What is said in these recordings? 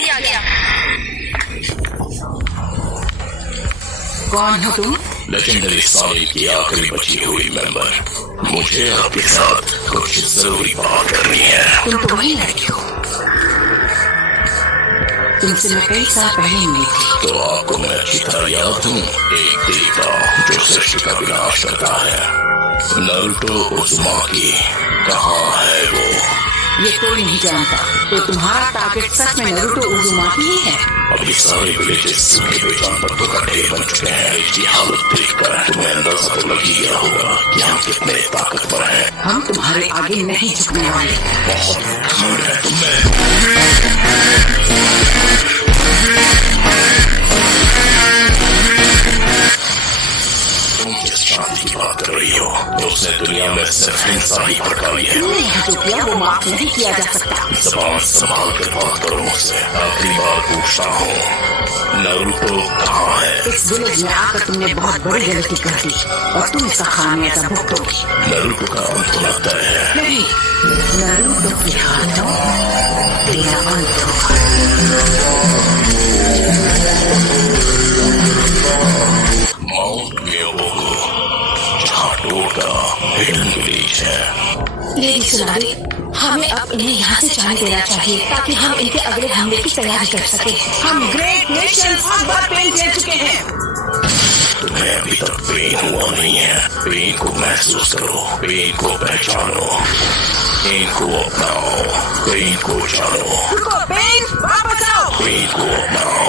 दिया गया। कौन हो तुम? लेजेंडरी साइड की आखिरी बची हुई मेंबर। मुझे आपके साथ कुछ जरूरी बात करनी है। तुम तो वही लड़की हो, तुमसे मैं कई साल पहले मिली थी। तो आपको मैं अच्छी तरह याद हूँ, एक देवता जो सृष्टि का विनाश करता है। नारुतो उज़ुमाकी कहाँ है वो? ये कोई नहीं जानता। तो तुम्हारा टारगेट सच में नारुतो उज़ुमाकी ही है? अब ये सारे विलेजेस सूखे बेजान पत्तों का ढेर बन चुके हैं। इसकी हालत देखकर तुम्हें अंदाजा तो लग ही गया होगा कि हम कितने ताकतवर हैं। हम तुम्हारे आगे नहीं झुकने वाले। बहुत घमंड है तुम्हें। तुम जिस शांति की बात कर रही हो, उसने दुनिया में सिर्फ हिंसा ही भड़काई है। तुमने यहाँ जो किया वो माफ नहीं किया जा सकता। ज़बान संभाल कर बात करो मुझसे। आखिरी बार पूछता हूँ, नारुतो कहाँ है? इस विलेज में आकर तुमने बहुत बड़ी गलती कर दी और तुम इसका खामियाजा भुगतोगी। नारुतो का अंत होना तय है। नहीं, नारुतो के हाथों तेरा अंत होगा। माउंट मियोबोगो, जहाँ टोका हिडन विलेज है। लेडी सुनारी, हमें अब इन्हें यहाँ से जाने देना चाहिए ताकि हम इनके अगले हमले की तैयारी कर सके। हम ग्रेट नेशन बहुत बार पेन झेल चुके हैं। तुम्हें अभी तक पेन हुआ नहीं है। पेन को महसूस करो, पेन को पहचानो, पेन को अपनाओ, पेन को जानो। रुको, पेन वापस आओ। पेन को अपनाओ,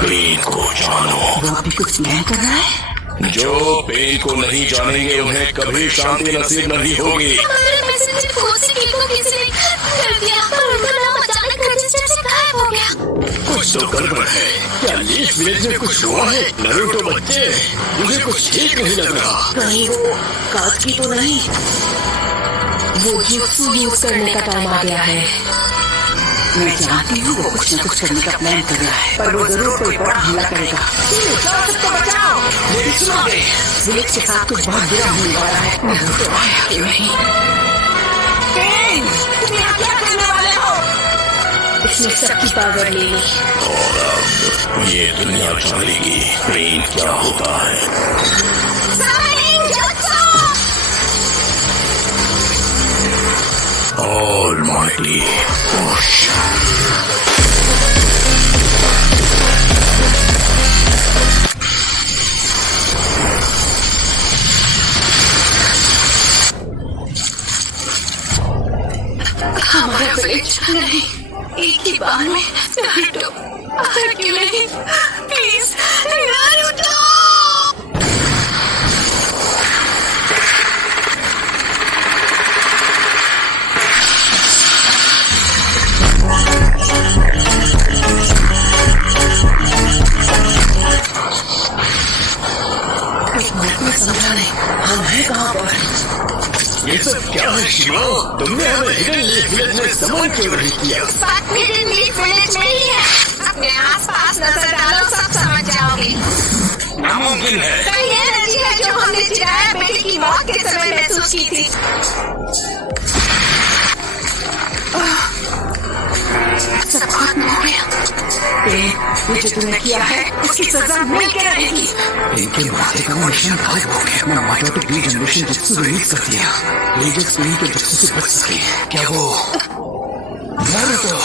पेन को जानो। वो अभी कुछ प्लान कर रहा है। जो पेन को नहीं जानेंगे उन्हें कभी शांति नसीब नहीं होगी। हमारे मैसेंजर कोशिकी को किसी ने कर दिया और उनका नाम अचानक रजिस्टर से गायब हो गया। कुछ तो गड़बड़ है। क्या लीफ विलेज में कुछ हुआ है? नारुतो बच्चे, मुझे कुछ ठीक नहीं लग रहा। कहीं वो काज की तो नहीं? वो जुत्सु यूज करने का टाइम आ गया है। मैं जानती हूँ वो कुछ न कुछ करने का प्लान कर रहा है, पर वो जरूर कोई बड़ा हमला करेगा। सबको बचाओ। मेरी सुनो, विलेज के साथ कुछ बहुत बुरा होने वाला है। नारुतो आया कि नहीं? पेन, तुम यहाँ क्या करने वाले हो? इसने सबकी पावर ले ली और अब ये दुनिया जानेगी पेन क्या होता है। Almighty push. हमारा विलेज नहीं, एक ही बार में नारुतो, आखिर क्यों नहीं? Please Naruto. समझा नहीं, हम हैं कहाँ पर? ये सब क्या है शिवा? तुमने हमें हिडन लीफ विलेज में सामान क्यों नहीं किया? बात हिडन लीफ विलेज में ही है। अपने आसपास नजर डालो, सब समझ जाओगे। नामुमकिन है। कहीं एनर्जी है जो हमने चिराया बेटे की मौत के समय महसूस की थी। सब खत्म हो गया। ये जो तुमने किया है उसकी सजा मिल के रहेगी। इनके माथे का निशान गायब हो गया। मैं माइटोटिक रीजनरेशन जित्सु रिलीज कर दिया। लीजेक्स नहीं के जित्सु से बच सके। क्या वो नारुतो?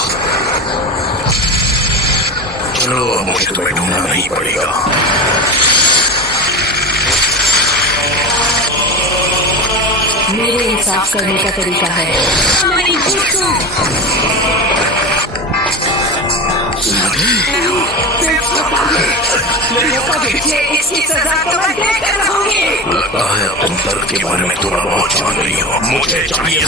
चलो अब मुझे तुम्हें ढूंढना नहीं पड़ेगा। मेरे इंसाफ करने का तरीका है। इसकी सजा तो मैं देकर रहूंगी। लगता है अब तुम दर्द के बारे में थोड़ा बहुत जान रही हो। मुझे चाहिए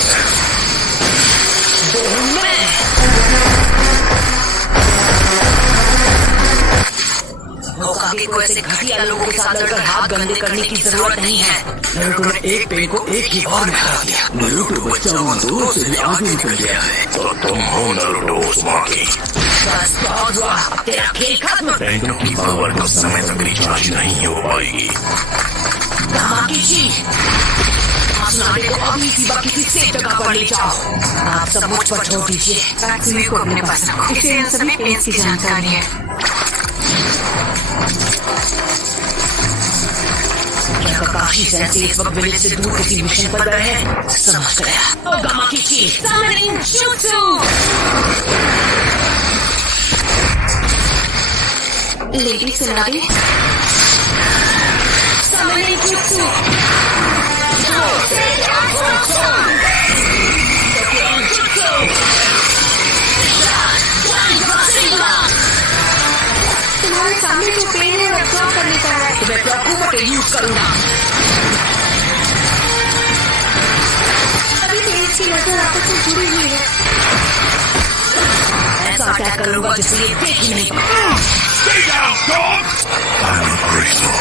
मौका होकागे को ऐसे घटिया लोगों के साथ लड़कर हाथ गंदे करने की जरूरत नहीं है। नारुतो ने एक पेन को एक ही बार में हरा दिया। नारुतो बच्चा उन दोनों से भी आगे निकल गया है। तो तुम हो नारुतो उज़ुमाकी। बस बहुत हुआ, अब तेरा खेल खत्म। पेंडो की पावर कुछ समय तक रिचार्ज नहीं हो पाएगी। तमाकीची, मासुनाडे को अभी सीबा किसी सेफ जगह पर ले जाओ। आप सब मुझ पर छोड़ दीजिए। तात्सुमी को अपने पास रखो, इसे इन सभी पेन्स की जानकारी है। क्या काकाशी सेंसे इस वक्त विलेज से दूर किसी मिशन पर गए हैं? समझ गया। ओगामाकीची, Summoning Jutsu! लेडी सुनागे Summoning Jutsu! तुम्हारे सामने जो पेन है एब्जॉर्ब करने का है। तो मैं प्रॉक्यूमर के यूज करूंगा। अभी पेन्स की नजर आपस में जुड़ी हुई है। ऐसा क्या करूंगा जिससे ये देख ही नहीं पाए। Stay down, dog! I'm grateful.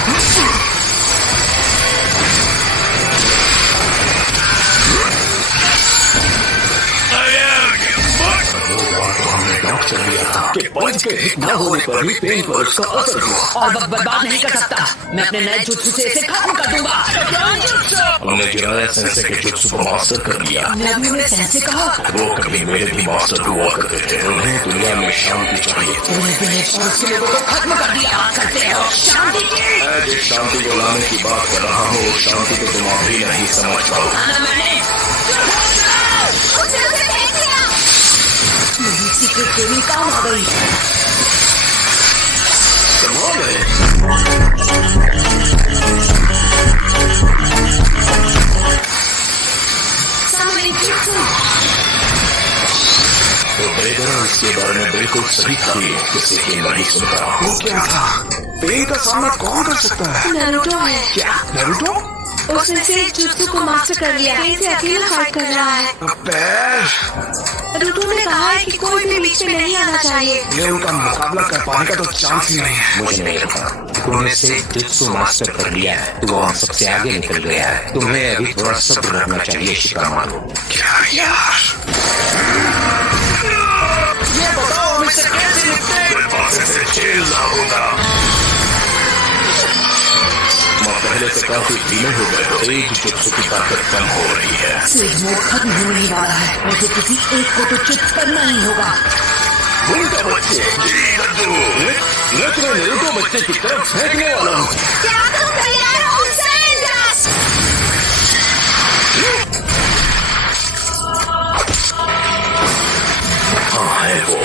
Doctor दिया था कि पंच के हिट न होने पर भी पेन पर उसका असर हुआ। और वक्त बर्बाद नहीं कर सकता। मैं अपने नए जुत्सु से इसे खत्म कर दूंगा। हमने जिराया सेंसे के जुत्सु को मास्टर कर लिया। मैं अभी उन्हें सेंसे कहा। वो कभी मेरे भी मास्टर हुआ करते थे। उन्हें दुनिया में शांति चाहिए। उन्हें विलेज और उसके लोगों को खत्म कर दिया। बात करते हो शांति की। मैं जिस शांति को लाने की बात कर रहा हूँ उस शांति को तुम अभी नहीं समझ पाओ। उसे फेंक दिया। मेरी सीक्रेट ट्रेनिंग काम आ गई। Summoning Jutsu! तो ब्रेगर इसके बारे में बिल्कुल सही थी, किसी की नहीं सुनता। वो क्या था? पेन का सामना कौन कर सकता है? नारुतो है। क्या नारुतो? उसने से जुत्सु को मास्टर कर लिया। पेन से अकेला फाइट कर रहा है। पैर नारुतो ने कहा है कि कोई भी बीच में नहीं आना चाहिए। ये उनका मुकाबला कर पाने का तो चांस ही नहीं है। मुझे नहीं लगता। तूने से जुत्सु मास्टर कर लिया है तो वो हम सबसे आगे निकल गया है। तुम्हें अभी थोड़ा सब्र रखना चाहिए शिकामारू। क्या यार? ये बताओ हम इससे कैसे निपटे? मैं पास से जेल लाऊंगा। पहले से काफी धीमे हो गए हो। एक जुत्सु की ताकत कम हो रही है। सेज मोड खत्म होने ही वाला है। मुझे किसी एक को तो चित करना ही होगा। उनका बच्चे मैं तुम्हें नारुतो बच्चे की तरफ फेंकने वाला हूँ। क्या तुम तैयार हो सैंडर्स? हाँ है वो।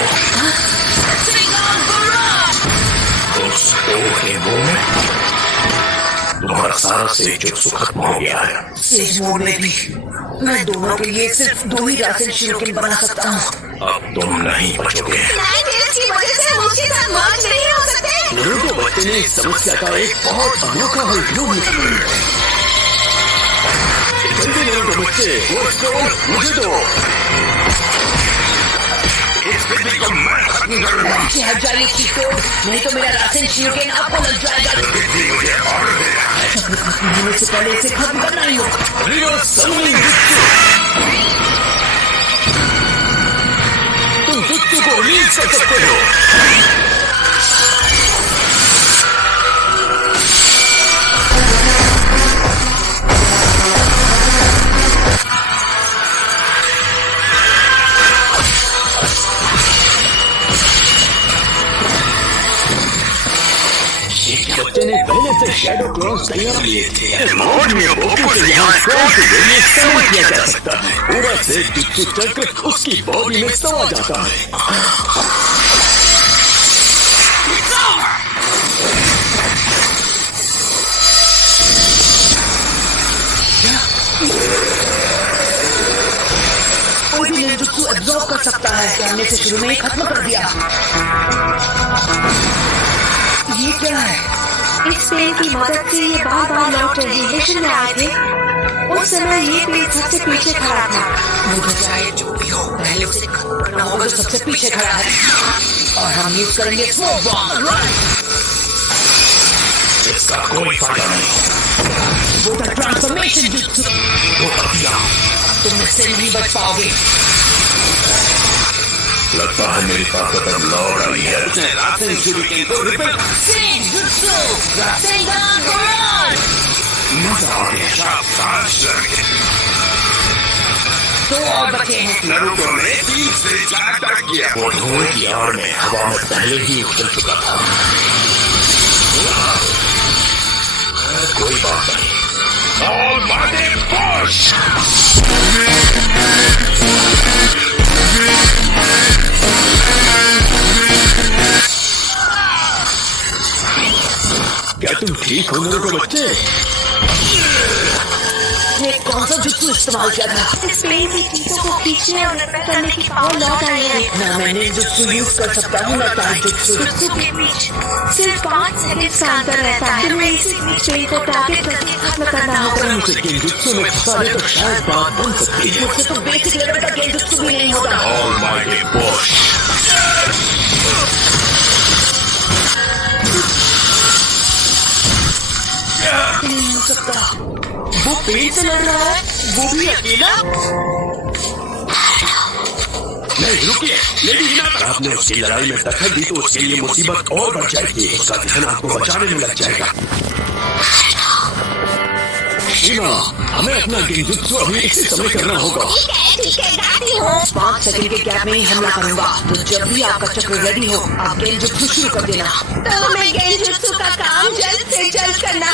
उस के मुंह में तुम्हारा सारा से जुत्सु खत्म हो गया है। सेज मोड में भी मैं दोनों के लिए सिर्फ 2 ही राशन शिरोकिन बना सकता हूँ। अब तुम नहीं बचोगे। नाइन डेज की वजह से हम उसके साथ मर्ज नहीं हो सकते। नारुतो बच्चे ने इस समस्या का एक बहुत अनोखा हल ढूंढ निकाला। जल्दी नारुतो बच्चे, वो मुझे दो। इस बिजली को मैं खत्म करूंगा। हट जाइए चीको, नहीं तो मेरा राशन शिरोकिन आपको लग जाएगा। बिजली मुझे ऑर्डर देना। चक्र खत्म होने से पहले इसे खत्म करना ही होगा। रियो समिंग जुत्सु। तुम जुत्सु को रिलीज कर सकते हो। बच्चे ने पहले से शैडो क्लॉन्स तैयार लिए थे। मोड में बोको से यहाँ क्लॉन के जरिए समझ किया जा सकता है। पूरा से जुत्सु चक्र उसकी बॉडी में समा जाता है। कोई भी निंजुत्सु एब्जॉर्ब कर सकता है। हमने इसे शुरू में ही खत्म कर दिया। ये क्या है? इस पेन की मदद से ये बार बार लौट रही मिशन में आए थे। उस समय ये पेन सबसे पीछे खड़ा था। मुझे चाहे जो भी हो, पहले उसे खत्म करना होगा जो सबसे पीछे खड़ा है। और हम यूज करेंगे स्मोक बॉम्ब। इसका कोई फायदा नहीं। वो ट्रांसफॉर्मेशन जुत्सु वो प्रक्रिया तुम इससे नहीं बच पाओगे। लगता है मेरी ताकत अब लौट आई है। उसने रासेन शूरिकेन को रिपेल मजा आ गया। शाबाश दो और बचे हैं। नारुतो ने 3 से 4 तक किया। वो धुएं की आड़ में हवा में पहले ही उछल चुका था। कोई बात नहीं। Almighty push! क्या तुम ठीक हो मेरे बच्चे? ने कौन सा जुत्सु इस्तेमाल किया था? इस पेन की चीजों को खींचने और रिपेल करने की पावर लौट आई है। ना मैंने जुत्सु यूज कर सकता हूँ ना तार जुत्सु। जुत्सु के बीच सिर्फ 5 सेकंड का अंतर रहता है। तुम्हें इसी बीच पेन को टारगेट करके खत्म करना होगा। मुझसे गेंजुत्सु में फंसा दे तो शायद बात बन सकती है। मुझसे तो बेसिक लेवल का गेंजुत्सु भी नहीं होगा। Almighty push! नहीं हो सकता। वो पेन से लड़ रहा है, वो भी अकेला। नहीं रुकिए, लेडी हिनाता। आपने उसकी लड़ाई में दखल दी तो उसके लिए मुसीबत और बढ़ जाएगी। उसका ध्यान आपको बचाने में लग जाएगा। शीना, हमें अपना गेंजुत्सु अभी इसी समय करना होगा। ठीक है दादी हो। 5 सेकंड के गैप में ही हमला करूंगा। तो जब भी आपका चक्र रेडी हो, आप गेंजुत्सु शुरू कर देना। तो मैं गेंजुत्सु का काम जल्द से जल्द करना।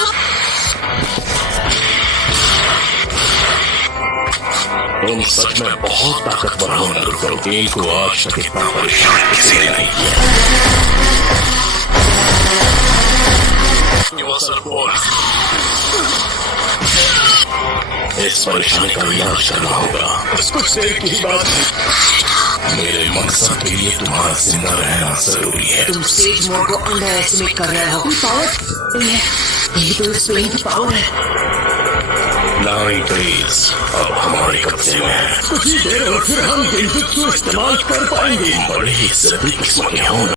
तुम सच में बहुत ताकतवर हो नारुतो। गेम को आज तक इतना परेशान किसी ने नहीं किया। इस परेशानी का इलाज करना होगा। बस कुछ देर की ही बात है। मेरे मकसद के लिए तुम्हारा जिंदा रहना जरूरी है। तुम स्टेज मोड को अंडर एस्टिमेट कर रहे हो। पावर ये तो इस पेन की पावर है। 9 days अब हमारे कब्जे में है। कुछ ही देर और फिर हम गेंजुत्सु इस्तेमाल कर पाएंगे। बड़ी जल्दी किस्म के होंगे।